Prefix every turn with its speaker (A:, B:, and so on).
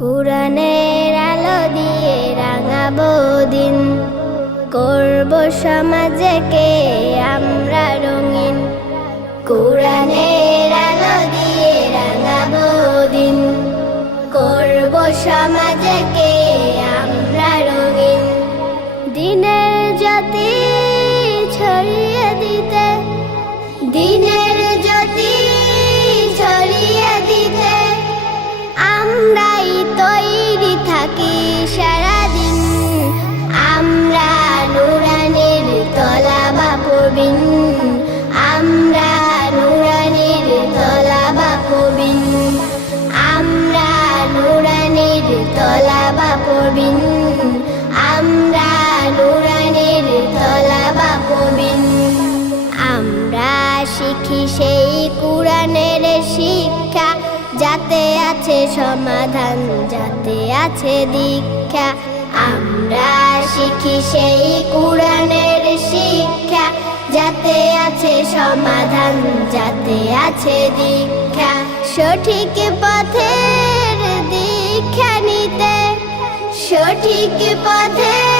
A: কোরআনের আলো দিয়ে রাঙাবো দিন। করব সমাজকে আমরা রঙিন। কোরআনের আমরা আমরা শিখি সেই শিক্ষা। যাতে আছে সমাধান, যাতে আছে দীক্ষা। আমরা শিখি সেই কোরআনের শিক্ষা। যাতে আছে সমাধান, যাতে আছে দীক্ষা। সঠিক পথের সঠিক পথের দীক্ষা নিতে